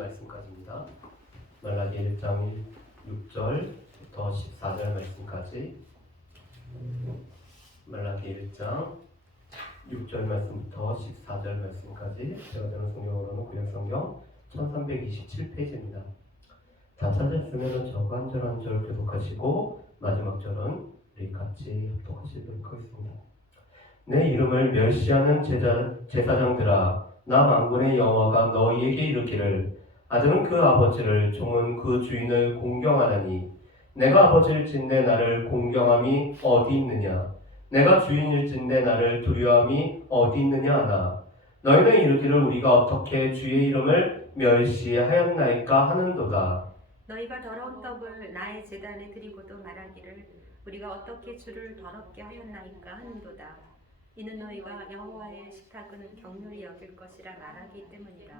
말씀까지입니다. 말라기 1장 6절부터 14절 말씀까지, 말라기 1장 6절 말씀부터 14절 말씀까지 제가 저는 성경으로는 구약성경 1327페이지입니다. 다 찾았으면 저거 한 절 한 절 교독하시고 마지막 절은 우리 같이 합독하시도록 하겠습니다. 내 이름을 멸시하는 제사장들아, 나 만군의 여호와가 너희에게 이르기를, 아들은 그 아버지를, 종은 그 주인을 공경하나니, 내가 아버지일진대 나를 공경함이 어디 있느냐? 내가 주인일진대 나를 두려움이 어디 있느냐 하나. 너희는 이르기를, 우리가 어떻게 주의 이름을 멸시하였나이까 하는도다. 너희가 더러운 떡을 나의 제단에 드리고도 말하기를, 우리가 어떻게 주를 더럽게 하였나이까 하는도다. 이는 너희가 여호와의 식탁은 경멸히 여길 것이라 말하기 때문이라.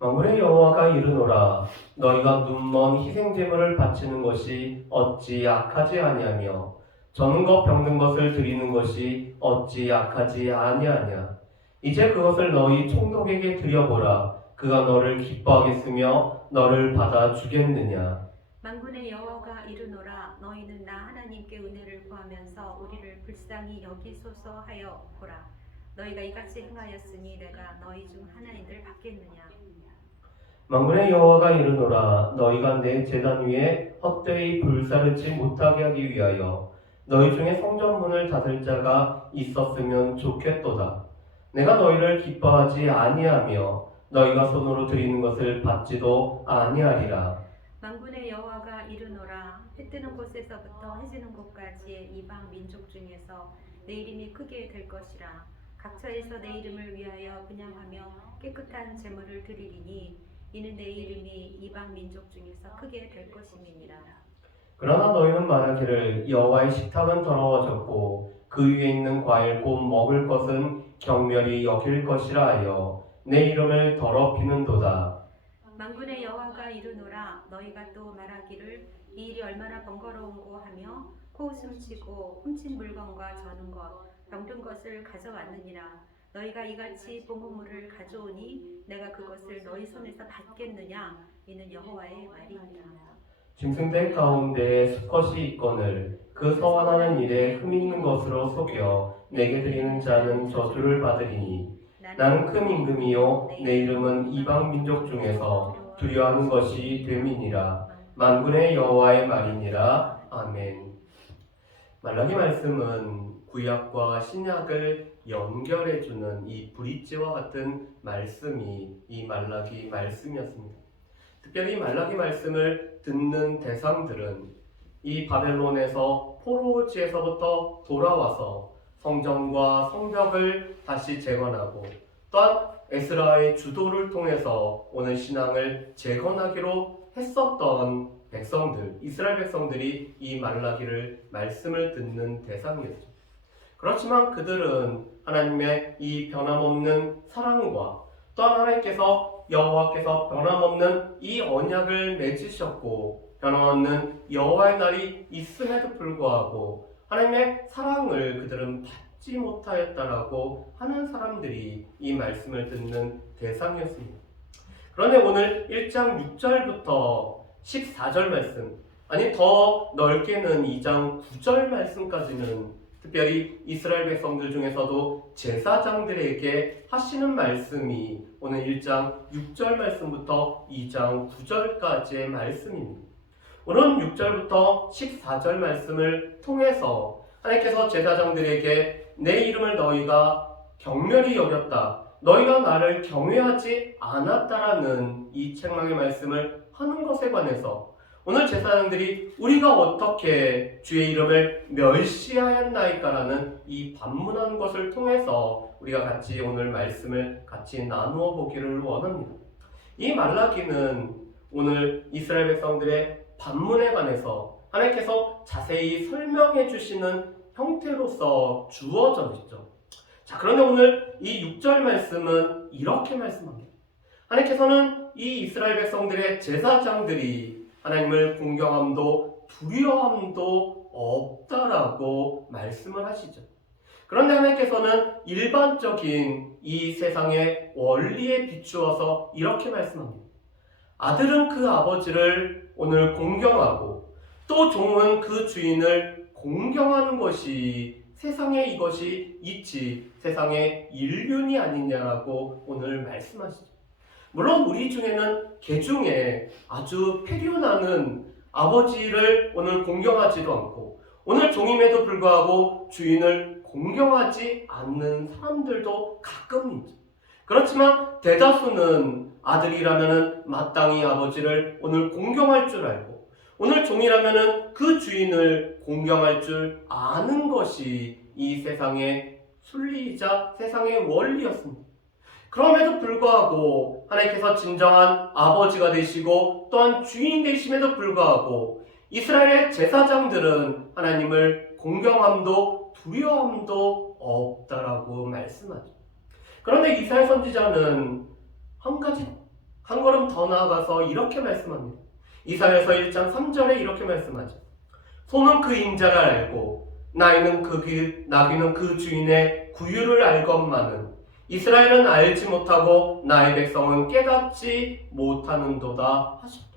만군의 여호와가 이르노라, 너희가 눈먼 희생제물을 바치는 것이 어찌 악하지 아니하며 저는 것 병든 것을 드리는 것이 어찌 악하지 아니하냐. 이제 그것을 너희 총독에게 드려보라. 그가 너를 기뻐하겠으며 너를 받아주겠느냐. 만군의 여호와가 이르노라, 너희는 나 하나님께 은혜를 구하면서 우리를 불쌍히 여기소서 하여 보라. 너희가 이같이 행하였으니 내가 너희 중 하나인들 받겠느냐. 만군의 여호와가 이르노라, 너희가 내 제단 위에 헛되이 불사르지 못하게 하기 위하여 너희 중에 성전문을 닫을 자가 있었으면 좋겠도다. 내가 너희를 기뻐하지 아니하며 너희가 손으로 드리는 것을 받지도 아니하리라. 만군의 여호와가 이르노라, 해 뜨는 곳에서부터 해 지는 곳까지의 이방 민족 중에서 내 이름이 크게 될 것이라. 각처에서 내 이름을 위하여 분향하며 깨끗한 제물을 드리리니 이는 내 이름이 이방 민족 중에서 크게 될 것임이니라. 그러나 너희는 말하기를, 여호와의 식탁은 더러워졌고 그 위에 있는 과일 곧 먹을 것은 경멸히 여길 것이라 하여 내 이름을 더럽히는도다. 만군의 여호와가 이르노라, 너희가 또 말하기를, 이 일이 얼마나 번거로운고 하며 코웃음치고 훔친 물건과 저는 것, 병든 것을 가져왔느니라. 너희가 이같이 봉헌물을 가져오니 내가 그것을 너희 손에서 받겠느냐. 이는 여호와의 말이니라. 짐승들 가운데 수컷이 있거늘 그 서원하는 일에 흠 있는 것으로 속여 내게 드리는 자는 저주를 받으리니, 나는 큰 임금이요 내 이름은 이방 민족 중에서 두려워하는 것이 됨이니라. 만군의 여호와의 말이니라. 아멘. 말라기 말씀은 구약과 신약을 연결해주는 이 브릿지와 같은 말씀이 이 말라기 말씀이었습니다. 특별히 말라기 말씀을 듣는 대상들은 이 바벨론에서 포로지에서부터 돌아와서 성전과 성벽을 다시 재건하고, 또한 에스라의 주도를 통해서 오늘 신앙을 재건하기로 했었던 백성들, 이스라엘 백성들이 이 말라기를 말씀을 듣는 대상이었죠. 그렇지만 그들은 하나님의 이 변함없는 사랑과, 또한 하나님께서 여호와께서 변함없는 이 언약을 맺으셨고 변함없는 여호와의 날이 있음에도 불구하고 하나님의 사랑을 그들은 받지 못하였다라고 하는 사람들이 이 말씀을 듣는 대상이었습니다. 그런데 오늘 1장 6절부터 14절 말씀, 아니 더 넓게는 2장 9절 말씀까지는 특별히 이스라엘 백성들 중에서도 제사장들에게 하시는 말씀이 오늘 1장 6절 말씀부터 2장 9절까지의 말씀입니다. 오늘 6절부터 14절 말씀을 통해서 하나님께서 제사장들에게 내 이름을 너희가 경멸히 여겼다, 너희가 나를 경외하지 않았다라는 이 책망의 말씀을 하는 것에 관해서 오늘 제사장들이 우리가 어떻게 주의 이름을 멸시하였나이까라는 이 반문하는 것을 통해서 우리가 같이 오늘 말씀을 같이 나누어 보기를 원합니다. 이 말라기는 오늘 이스라엘 백성들의 반문에 관해서 하나님께서 자세히 설명해 주시는 형태로서 주어져 있죠. 자, 그런데 오늘 이 6절 말씀은 이렇게 말씀합니다. 하나님께서는 이 이스라엘 백성들의 제사장들이 하나님을 공경함도 두려움도 없다라고 말씀을 하시죠. 그런데 하나님께서는 일반적인 이 세상의 원리에 비추어서 이렇게 말씀합니다. 아들은 그 아버지를 오늘 공경하고 또 종은 그 주인을 공경하는 것이 세상에 이것이 있지 세상의 일륜이 아니냐라고 오늘 말씀하시죠. 물론 우리 중에는 개중에 아주 폐륜하는 아버지를 오늘 공경하지도 않고 오늘 종임에도 불구하고 주인을 공경하지 않는 사람들도 가끔 있죠. 그렇지만 대다수는 아들이라면 마땅히 아버지를 오늘 공경할 줄 알고 오늘 종이라면 그 주인을 공경할 줄 아는 것이 이 세상의 순리이자 세상의 원리였습니다. 그럼에도 불구하고 하나님께서 진정한 아버지가 되시고 또한 주인 되심에도 불구하고 이스라엘의 제사장들은 하나님을 공경함도 두려움도 없다라고 말씀하죠. 그런데 이사야 선지자는 한 걸음 더 나아가서 이렇게 말씀합니다. 이사야서 1장 3절에 이렇게 말씀하죠. 소는 그 인자를 알고 나귀는 그 주인의 구유를 알건만은 이스라엘은 알지 못하고 나의 백성은 깨닫지 못하는도다 하셨다.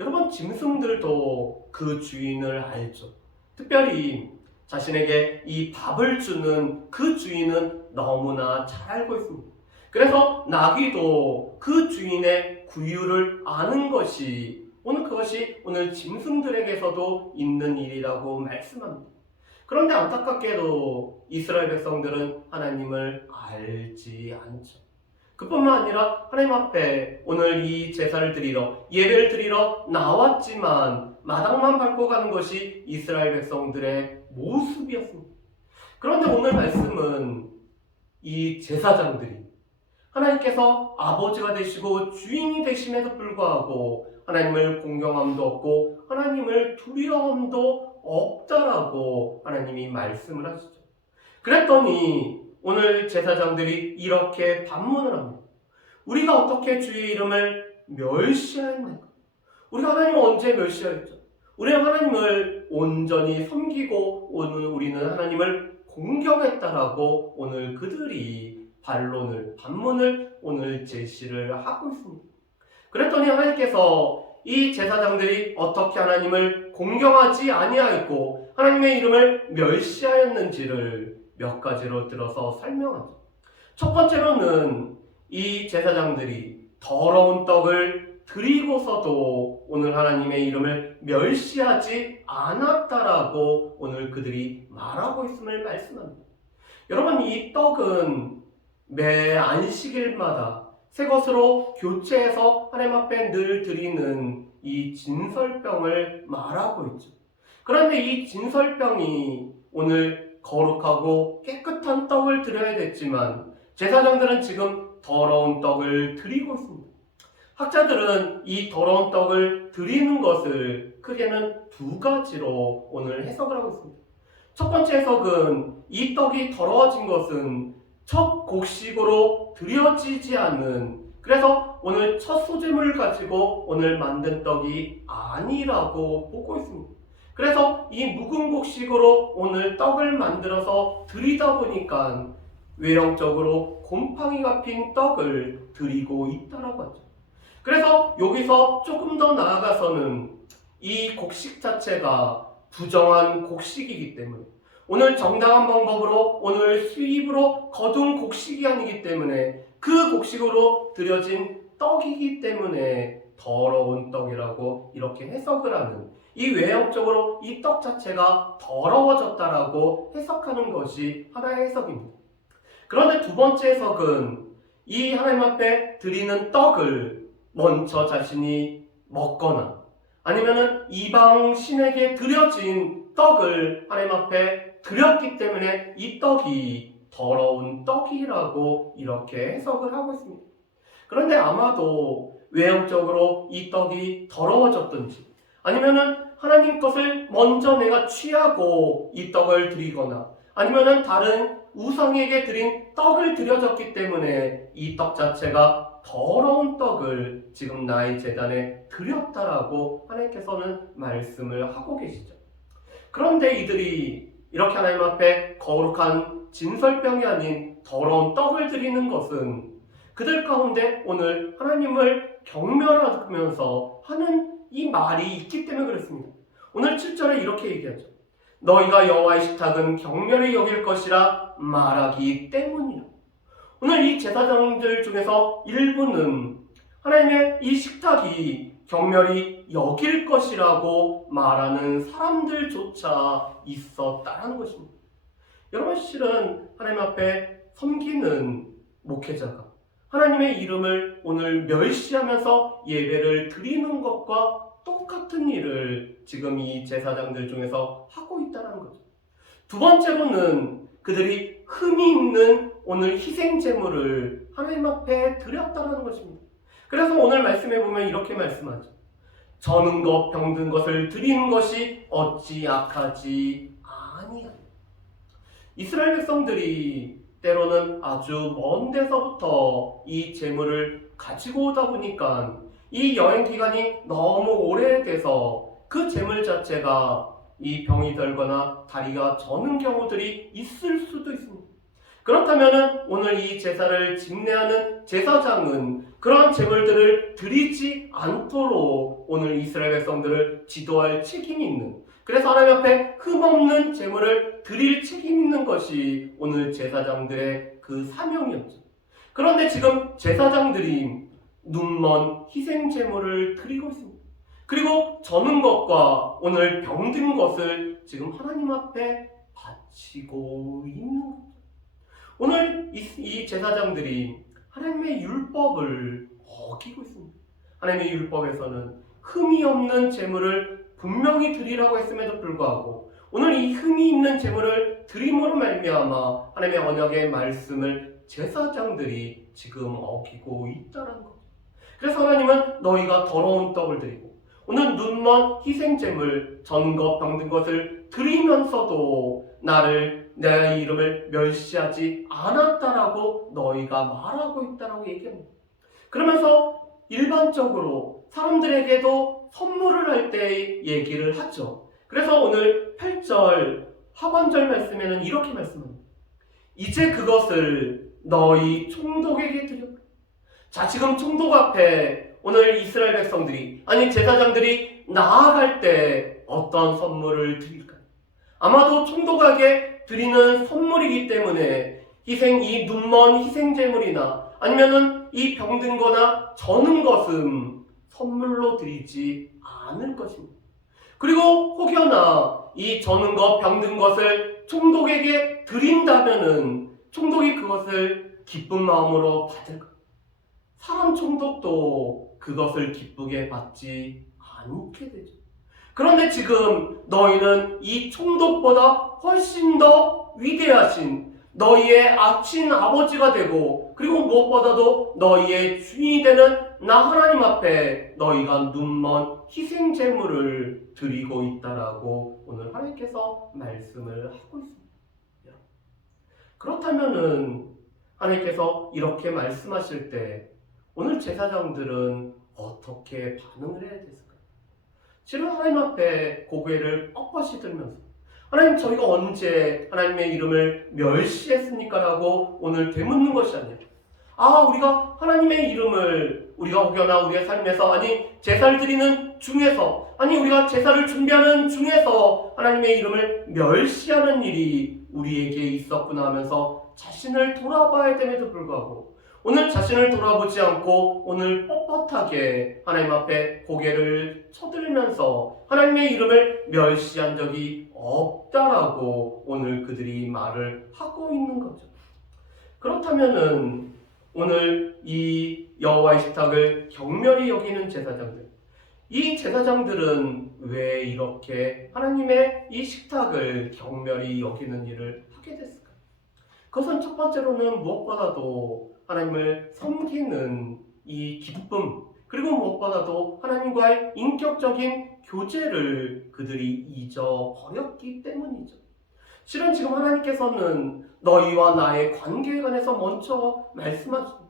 여러분, 짐승들도 그 주인을 알죠. 특별히 자신에게 이 밥을 주는 그 주인은 너무나 잘 알고 있습니다. 그래서 나귀도 그 주인의 구유를 아는 것이 그것이 오늘 짐승들에게서도 있는 일이라고 말씀합니다. 그런데 안타깝게도 이스라엘 백성들은 하나님을 알지 않죠. 그뿐만 아니라 하나님 앞에 오늘 이 제사를 드리러 예배를 드리러 나왔지만 마당만 밟고 가는 것이 이스라엘 백성들의 모습이었습니다. 그런데 오늘 말씀은 이 제사장들이 하나님께서 아버지가 되시고 주인이 되심에도 불구하고 하나님을 공경함도 없고 하나님을 두려움도 없다라고 하나님이 말씀을 하시죠. 그랬더니 오늘 제사장들이 이렇게 반문을 합니다. 우리가 어떻게 주의 이름을 멸시하였나이까? 우리가 하나님을 언제 멸시하였죠? 우리는 하나님을 온전히 섬기고 오늘 우리는 하나님을 공경했다라고 오늘 그들이 반문을 오늘 제시를 하고 있습니다. 그랬더니 하나님께서 이 제사장들이 어떻게 하나님을 공경하지 아니하였고 하나님의 이름을 멸시하였는지를 몇 가지로 들어서 설명하죠. 첫 번째로는 이 제사장들이 더러운 떡을 드리고서도 오늘 하나님의 이름을 멸시하지 않았다라고 오늘 그들이 말하고 있음을 말씀합니다. 여러분, 이 떡은 매 안식일마다 새 것으로 교체해서 하나님 앞에 늘 드리는 이 진설병을 말하고 있죠. 그런데 이 진설병이 오늘 거룩하고 깨끗한 떡을 드려야 됐지만 제사장들은 지금 더러운 떡을 드리고 있습니다. 학자들은 이 더러운 떡을 드리는 것을 크게는 두 가지로 오늘 해석을 하고 있습니다. 첫 번째 해석은 이 떡이 더러워진 것은 첫 곡식으로 드려지지 않는, 그래서 오늘 첫 소재물을 가지고 오늘 만든 떡이 아니라고 보고 있습니다. 그래서 이 묵은 곡식으로 오늘 떡을 만들어서 드리다 보니까 외형적으로 곰팡이가 핀 떡을 드리고 있다라고 하죠. 그래서 여기서 조금 더 나아가서는 이 곡식 자체가 부정한 곡식이기 때문에 오늘 정당한 방법으로 오늘 수입으로 거둔 곡식이 아니기 때문에 그 곡식으로 드려진 떡이기 때문에 더러운 떡이라고 이렇게 해석을 하는, 이 외형적으로 이 떡 자체가 더러워졌다라고 해석하는 것이 하나의 해석입니다. 그런데 두 번째 해석은 이 하나님 앞에 드리는 떡을 먼저 자신이 먹거나 아니면은 이방 신에게 드려진 떡을 하나님 앞에 드렸기 때문에 이 떡이 더러운 떡이라고 이렇게 해석을 하고 있습니다. 그런데 아마도 외형적으로 이 떡이 더러워졌든지 아니면은 하나님 것을 먼저 내가 취하고 이 떡을 드리거나 아니면은 다른 우상에게 드린 떡을 드려졌기 때문에 이 떡 자체가 더러운 떡을 지금 나의 제단에 드렸다라고 하나님께서는 말씀을 하고 계시죠. 그런데 이들이 이렇게 하나님 앞에 거룩한 진설병이 아닌 더러운 떡을 드리는 것은 그들 가운데 오늘 하나님을 경멸하면서 하는 이 말이 있기 때문에 그렇습니다. 오늘 7절에 이렇게 얘기하죠. 너희가 여호와의 식탁은 경멸히 여길 것이라 말하기 때문이라. 오늘 이 제사장들 중에서 일부는 하나님의 이 식탁이 경멸히 여길 것이라고 말하는 사람들조차 있었다는 것입니다. 여러분, 실은 하나님 앞에 섬기는 목회자가 하나님의 이름을 오늘 멸시하면서 예배를 드리는 것과 똑같은 일을 지금 이 제사장들 중에서 하고 있다는 거죠. 두 번째로는 그들이 흠이 있는 오늘 희생 제물을 하나님 앞에 드렸다는 것입니다. 그래서 오늘 말씀해 보면 이렇게 말씀하죠. 저는 것 병든 것을 드리는 것이 어찌 악하지 아니하냐. 이스라엘 백성들이 때로는 아주 먼 데서부터 이 제물을 가지고 오다 보니까 이 여행 기간이 너무 오래돼서 그 제물 자체가 이 병이 들거나 다리가 저는 경우들이 있을 수도 있습니다. 그렇다면 오늘 이 제사를 집례하는 제사장은 그러한 제물들을 드리지 않도록 오늘 이스라엘 백성들을 지도할 책임이 있는, 그래서 하나님 앞에 흠없는 제물을 드릴 책임 있는 것이 오늘 제사장들의 그 사명이었죠. 그런데 지금 제사장들이 눈먼 희생 제물을 드리고 있습니다. 그리고 저는 것과 오늘 병든 것을 지금 하나님 앞에 바치고 있는 거죠. 오늘 이 제사장들이 하나님의 율법을 어기고 있습니다. 하나님의 율법에서는 흠이 없는 제물을 분명히 드리라고 했음에도 불구하고 오늘 이 흠이 있는 제물을 드림으로 말미암아 하나님의 언약의 말씀을 제사장들이 지금 어기고 있다는 거죠. 그래서 하나님은 너희가 더러운 떡을 드리고 오늘 눈먼 희생제물 전것 병든 것을 드리면서도 내 이름을 멸시하지 않았다라고 너희가 말하고 있다라고 얘기합니다. 그러면서 일반적으로 사람들에게도 선물을 할 때 얘기를 하죠. 그래서 오늘 8절 하반절 말씀에는 이렇게 말씀합니다. 이제 그것을 너희 총독에게 드려. 자, 지금 총독 앞에 오늘 이스라엘 백성들이, 아니 제사장들이 나아갈 때 어떤 선물을 드릴까요? 아마도 총독에게 드리는 선물이기 때문에 이 눈먼 희생제물이나 아니면은 이 병든 거나 저는 것은 선물로 드리지 않을 것입니다. 그리고 혹여나 이 저는 것 병든 것을 총독에게 드린다면은 총독이 그것을 기쁜 마음으로 받을까? 사람 총독도 그것을 기쁘게 받지 않게 되죠. 그런데 지금 너희는 이 총독보다 훨씬 더 위대하신 너희의 아친 아버지가 되고, 그리고 무엇보다도 너희의 주인이 되는 나 하나님 앞에 너희가 눈먼 희생제물을 드리고 있다라고 오늘 하나님께서 말씀을 하고 있습니다. 그렇다면은 하나님께서 이렇게 말씀하실 때 오늘 제사장들은 어떻게 반응을 해야 됐을까요? 실은 하나님 앞에 고개를 뻣뻣이 들면서 하나님, 저희가 언제 하나님의 이름을 멸시했습니까? 라고 오늘 되묻는 것이 아니라, 우리가 하나님의 이름을 우리가 혹여나 우리의 삶에서, 아니 제사를 드리는 중에서, 아니 우리가 제사를 준비하는 중에서 하나님의 이름을 멸시하는 일이 우리에게 있었구나 하면서 자신을 돌아봐야 됨에도 불구하고 오늘 자신을 돌아보지 않고 오늘 뻣뻣하게 하나님 앞에 고개를 쳐들면서 하나님의 이름을 멸시한 적이 없다라고 오늘 그들이 말을 하고 있는 거죠. 그렇다면은 오늘 이 여호와의 식탁을 경멸히 여기는 제사장들, 이 제사장들은 왜 이렇게 하나님의 이 식탁을 경멸히 여기는 일을 하게 됐을까요? 그것은 첫 번째로는 무엇보다도 하나님을 섬기는 이 기쁨, 그리고 무엇보다도 하나님과의 인격적인 교제를 그들이 잊어버렸기 때문이죠. 실은 지금 하나님께서는 너희와 나의 관계에 관해서 먼저 말씀하십니다.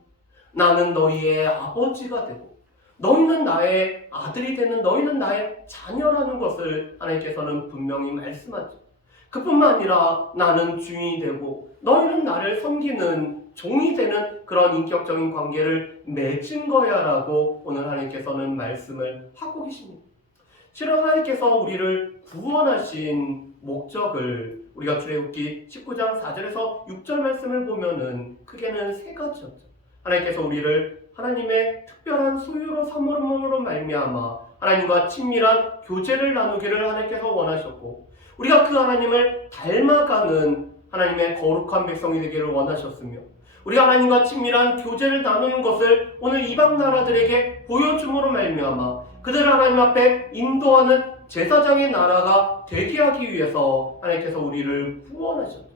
나는 너희의 아버지가 되고 너희는 나의 아들이 되는, 너희는 나의 자녀라는 것을 하나님께서는 분명히 말씀하죠. 그뿐만 아니라 나는 주인이 되고 너희는 나를 섬기는 종이 되는 그런 인격적인 관계를 맺은 거야 라고 오늘 하나님께서는 말씀을 하고 계십니다. 실은 하나님께서 우리를 구원하신 목적을 우리가 출애굽기 19장 4절에서 6절 말씀을 보면은 크게는 세 가지였죠. 하나님께서 우리를 하나님의 특별한 소유로 삼음으로 말미암아 하나님과 친밀한 교제를 나누기를 하나님께서 원하셨고, 우리가 그 하나님을 닮아가는 하나님의 거룩한 백성이 되기를 원하셨으며, 우리가 하나님과 친밀한 교제를 나누는 것을 오늘 이방 나라들에게 보여줌으로 말미암아 그들을 하나님 앞에 인도하는 제사장의 나라가 되게 하기 위해서 하나님께서 우리를 구원하셨다.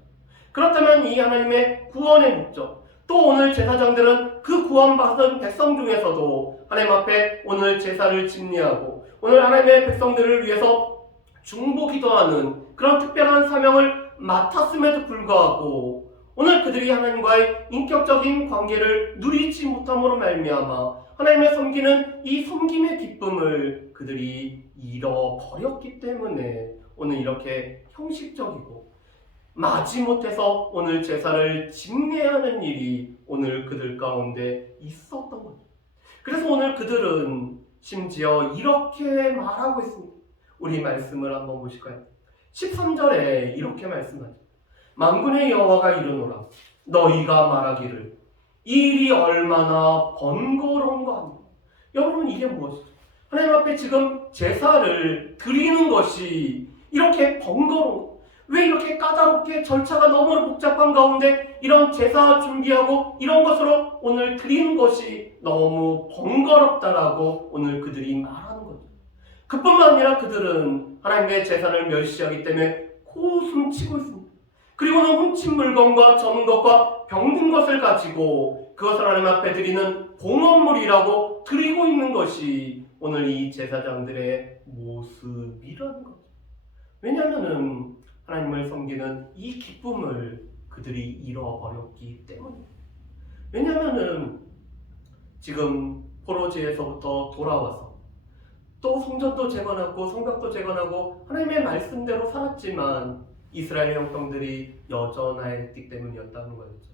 그렇다면 이 하나님의 구원의 목적, 또 오늘 제사장들은 그 구원받은 백성 중에서도 하나님 앞에 오늘 제사를 집리하고 오늘 하나님의 백성들을 위해서 중보기도 하는 그런 특별한 사명을 맡았음에도 불구하고 오늘 그들이 하나님과의 인격적인 관계를 누리지 못함으로 말미암아 하나님을 섬기는 이 섬김의 기쁨을 그들이 잃어버렸기 때문에 오늘 이렇게 형식적이고 마지못해서 오늘 제사를 집례하는 일이 오늘 그들 가운데 있었던 거죠. 그래서 오늘 그들은 심지어 이렇게 말하고 있습니다. 우리 말씀을 한번 보실까요? 13절에 이렇게 말씀하죠. 만군의 여호와가 이르노라 너희가 말하기를 이 일이 얼마나 번거로운가 합니다. 여러분, 이게 무엇이죠? 하나님 앞에 지금 제사를 드리는 것이 이렇게 번거로운, 왜 이렇게 까다롭게 절차가 너무 복잡한 가운데 이런 제사 준비하고 이런 것으로 오늘 드리는 것이 너무 번거롭다라고 오늘 그들이 말하는 거죠. 그뿐만 아니라 그들은 하나님의 제사를 멸시하기 때문에 코웃음치고 있습니다. 그리고는 훔친 물건과 저는 것과 병든 것을 가지고 그것을 하나님 앞에 드리는 봉헌물이라고 드리고 있는 것이 오늘 이 제사장들의 모습이라는 거죠. 왜냐하면 하나님을 섬기는 이 기쁨을 그들이 잃어버렸기 때문입니다. 왜냐하면 지금 포로지에서부터 돌아와서 또 성전도 재건하고 성벽도 재건하고 하나님의 말씀대로 살았지만 이스라엘 형통들이 여전했기 때문이었다는 거였죠.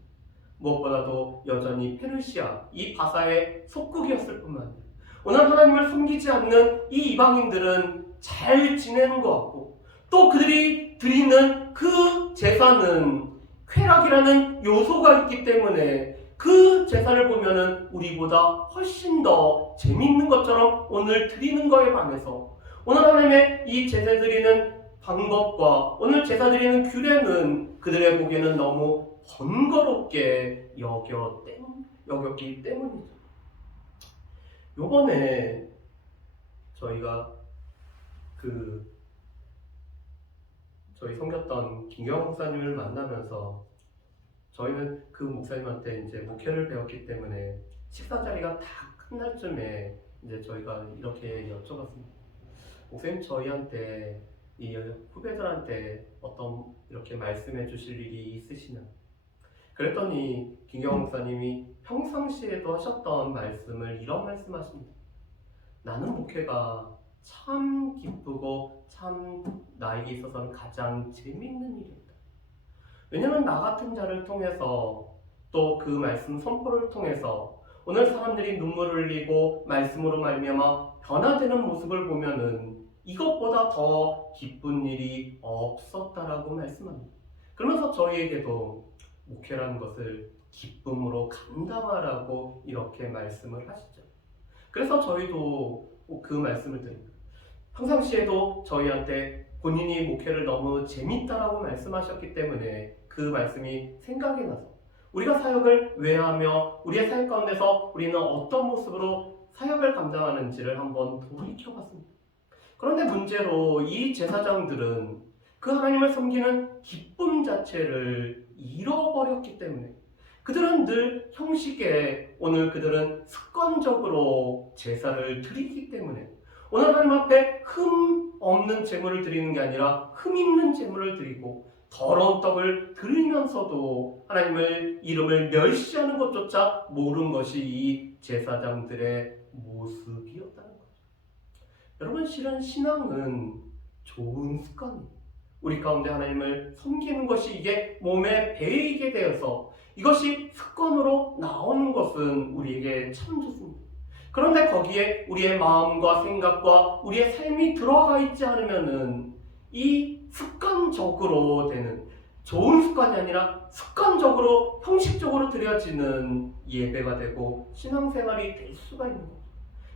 무엇보다도 여전히 페르시아, 이 바사의 속국이었을 뿐만 아니라 오늘 하나님을 섬기지 않는 이 이방인들은 잘 지내는 것 같고 또 그들이 드리는 그 제사는 쾌락이라는 요소가 있기 때문에 그 제사를 보면은 우리보다 훨씬 더 재밌는 것처럼 오늘 드리는 거에 반해서 오늘 하나님의 이 제사 드리는 방법과 오늘 제사 드리는 규례는 그들의 보기에는 너무 번거롭게 여겼기 때문이죠. 요번에 저희가 저희 섬겼던 김경환 목사님을 만나면서 저희는 그 목사님한테 이제 목회를 배웠기 때문에 식사 자리가 다 끝날 쯤에 이제 저희가 이렇게 여쭤봤습니다. 목사님, 저희한테 이 후배들한테 어떤 이렇게 말씀해 주실 일이 있으시냐? 그랬더니 김경환 목사님이 평상시에도 하셨던 말씀을 이런 말씀하십니다. 나는 목회가 참 기쁘고 참 나에게 있어서는 가장 재미있는 일이다. 왜냐하면 나 같은 자를 통해서 또 그 말씀 선포를 통해서 오늘 사람들이 눈물을 흘리고 말씀으로 말미암아 변화되는 모습을 보면은 이것보다 더 기쁜 일이 없었다라고 말씀합니다. 그러면서 저희에게도 목회라는 것을 기쁨으로 감당하라고 이렇게 말씀을 하시죠. 그래서 저희도 그 말씀을 드립니다. 평상시에도 저희한테 본인이 목회를 너무 재밌다라고 말씀하셨기 때문에 그 말씀이 생각이 나서 우리가 사역을 왜 하며 우리의 사역 가운데서 우리는 어떤 모습으로 사역을 감당하는지를 한번 돌이켜봤습니다. 그런데 문제로 이 제사장들은 그 하나님을 섬기는 기쁨 자체를 잃어버렸기 때문에 그들은 늘 형식에 오늘 그들은 습관적으로 제사를 드리기 때문에 오늘 하나님 앞에 흠 없는 제물을 드리는 게 아니라 흠 있는 제물을 드리고 더러운 떡을 드리면서도 하나님의 이름을 멸시하는 것조차 모르는 것이 이 제사장들의 모습이었다는 거죠. 여러분, 실은 신앙은 좋은 습관이에요. 우리 가운데 하나님을 섬기는 것이 이게 몸에 배이게 되어서 이것이 습관으로 나오는 것은 우리에게 참 좋습니다. 그런데 거기에 우리의 마음과 생각과 우리의 삶이 들어가 있지 않으면은 이 습관적으로 되는, 좋은 습관이 아니라 습관적으로 형식적으로 드려지는 예배가 되고 신앙생활이 될 수가 있는 거죠.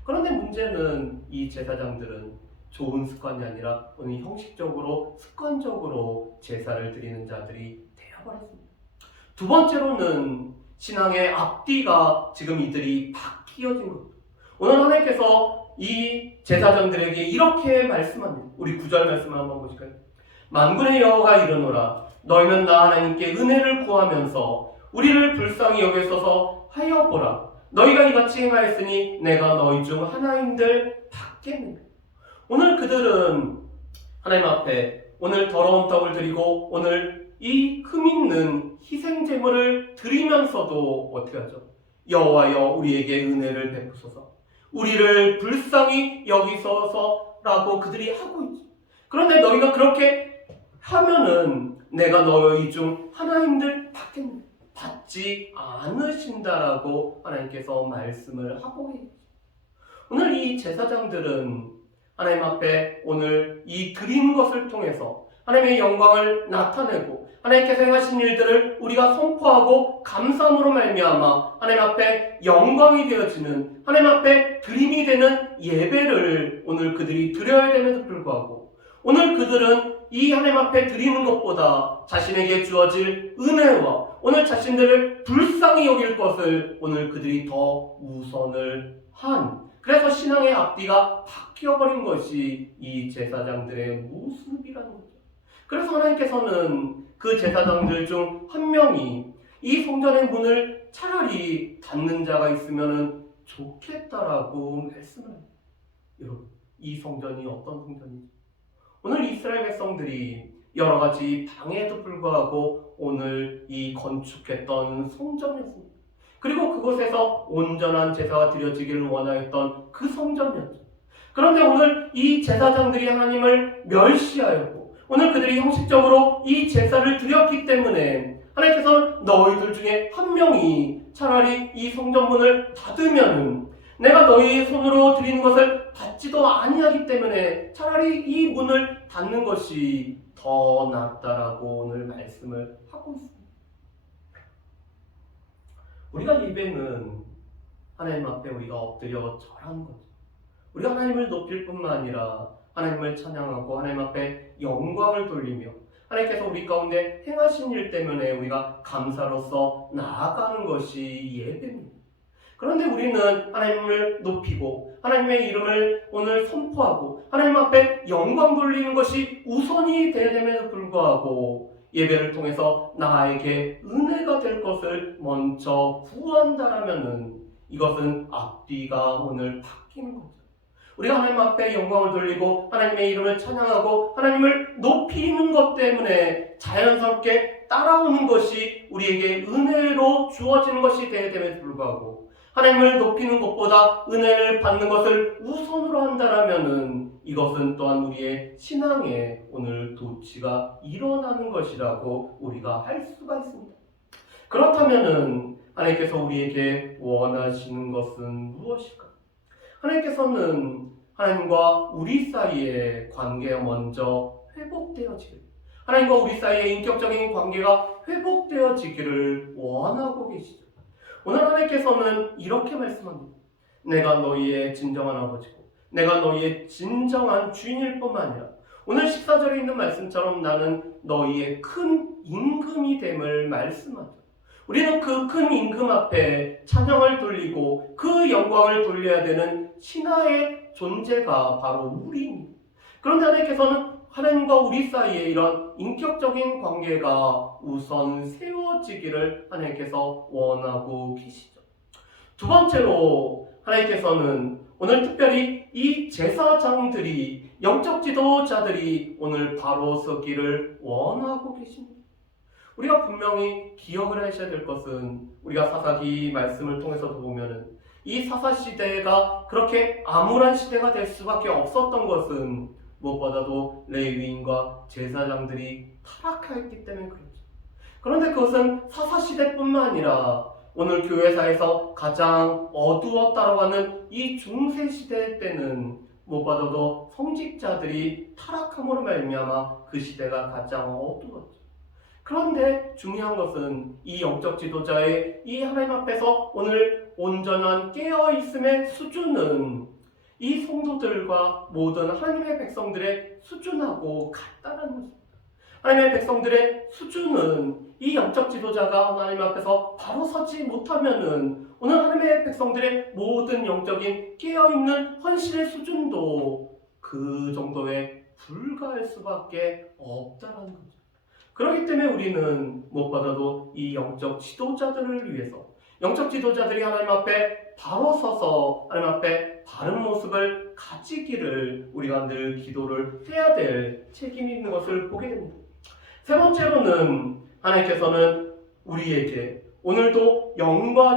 그런데 문제는 이 제사장들은 좋은 습관이 아니라 오늘 형식적으로 습관적으로 제사를 드리는 자들이 되어버렸습니다. 두 번째로는 신앙의 앞뒤가 지금 이들이 바뀌어진 것. 오늘 하나님께서 이 제사장들에게 이렇게 말씀합니다. 우리 9절 말씀을 한번 보실까요? 만군의 여호와가 이르노라 너희는 나 하나님께 은혜를 구하면서 우리를 불쌍히 여기소서 하여 보라. 너희가 이같이 행하였으니 내가 너희 중 하나님들 받겠느냐. 오늘 그들은 하나님 앞에 오늘 더러운 떡을 드리고 오늘 이 흠있는 희생 제물을 드리면서도 어떻게 하죠? 여호와여 우리에게 은혜를 베푸소서, 우리를 불쌍히 여기소서라고 그들이 하고 있죠. 그런데 너희가 그렇게 하면은 내가 너희 중 하나님들 받지 않으신다라고 하나님께서 말씀을 하고 계시죠. 오늘 이 제사장들은 하나님 앞에 오늘 이 드리는 것을 통해서 하나님의 영광을 나타내고 하나님께서 행하신 일들을 우리가 선포하고 감사함으로 말미암아 하나님 앞에 영광이 되어지는, 하나님 앞에 드림이 되는 예배를 오늘 그들이 드려야 됨에도 불구하고 오늘 그들은 이 하나님 앞에 드리는 것보다 자신에게 주어질 은혜와 오늘 자신들을 불쌍히 여길 것을 오늘 그들이 더 우선을 한, 그래서 신앙의 앞뒤가 바뀌어버린 것이 이 제사장들의 모습이라는 거죠. 그래서 하나님께서는 그 제사장들 중 한 명이 이 성전의 문을 차라리 닫는 자가 있으면 좋겠다라고 말씀을 합니다. 여러분, 이 성전이 어떤 성전인지, 오늘 이스라엘 백성들이 여러 가지 방해에도 불구하고 오늘 이 건축했던 성전이었습니다. 그리고 그곳에서 온전한 제사가 드려지기를 원하였던 그 성전이었죠. 그런데 오늘 이 제사장들이 하나님을 멸시하였고 오늘 그들이 형식적으로 이 제사를 드렸기 때문에 하나님께서는 너희들 중에 한 명이 차라리 이 성전문을 닫으면 내가 너희의 손으로 드리는 것을 받지도 아니하기 때문에 차라리 이 문을 닫는 것이 더 낫다라고 오늘 말씀을 하고 있습니다. 우리가 예배는 하나님 앞에 우리가 엎드려 절하는 거죠. 우리가 하나님을 높일 뿐만 아니라 하나님을 찬양하고 하나님 앞에 영광을 돌리며 하나님께서 우리 가운데 행하신 일 때문에 우리가 감사로서 나아가는 것이 예배입니다. 그런데 우리는 하나님을 높이고 하나님의 이름을 오늘 선포하고 하나님 앞에 영광 돌리는 것이 우선이 되됨에도 불구하고 예배를 통해서 나에게 은혜가 될 것을 먼저 구한다라면은 이것은 앞뒤가 오늘 바뀌는 거죠. 우리가 하나님 앞에 영광을 돌리고 하나님의 이름을 찬양하고 하나님을 높이는 것 때문에 자연스럽게 따라오는 것이 우리에게 은혜로 주어지는 것이 되어야 됨에도 불구하고 하나님을 높이는 것보다 은혜를 받는 것을 우선으로 한다라면은 이것은 또한 우리의 신앙에 오늘 도취가 일어나는 것이라고 우리가 할 수가 있습니다. 그렇다면은 하나님께서 우리에게 원하시는 것은 무엇일까? 하나님께서는 하나님과 우리 사이의 관계가 먼저 회복되어지기를, 하나님과 우리 사이의 인격적인 관계가 회복되어지기를 원하고 계시죠. 오늘 하나님께서는 이렇게 말씀합니다. 내가 너희의 진정한 아버지고 내가 너희의 진정한 주인일 뿐만 아니라 오늘 14절에 있는 말씀처럼 나는 너희의 큰 임금이 됨을 말씀하죠. 우리는 그 큰 임금 앞에 찬양을 돌리고 그 영광을 돌려야 되는 신하의 존재가 바로 우리입니다. 그런데 하나님께서는 하나님과 우리 사이에 이런 인격적인 관계가 우선 세워지기를 하나님께서 원하고 계시죠. 두 번째로 하나님께서는 오늘 특별히 이 제사장들이, 영적 지도자들이 오늘 바로 서기를 원하고 계십니다. 우리가 분명히 기억을 하셔야 될 것은 우리가 사사기 말씀을 통해서도 보면은 이 사사시대가 그렇게 암울한 시대가 될 수밖에 없었던 것은 무엇보다도 레위인과 제사장들이 타락하였기 때문에 그렇죠. 그런데 그것은 사사시대뿐만 아니라 오늘 교회사에서 가장 어두웠다라고 하는 이 중세시대 때는 무엇보다도 성직자들이 타락함으로 말미암아 그 시대가 가장 어두웠죠. 그런데 중요한 것은 이 영적 지도자의 이 하나님 앞에서 오늘 온전한 깨어있음의 수준은 이 성도들과 모든 하나님의 백성들의 수준하고 같다는 것입니다. 하나님의 백성들의 수준은 이 영적 지도자가 하나님 앞에서 바로 서지 못하면은 오늘 하나님의 백성들의 모든 영적인 깨어있는 헌신의 수준도 그 정도에 불과할 수밖에 없다는 거죠. 그렇기 때문에 우리는 무엇보다도 이 영적 지도자들을 위해서 영적 지도자들이 하나님 앞에 바로 서서 하나님 앞에 바른 모습을 가지기를 우리가 늘 기도를 해야 될 책임이 있는 것을 보게 됩니다. 세 번째로는 하나님께서는 우리에게 오늘도 영과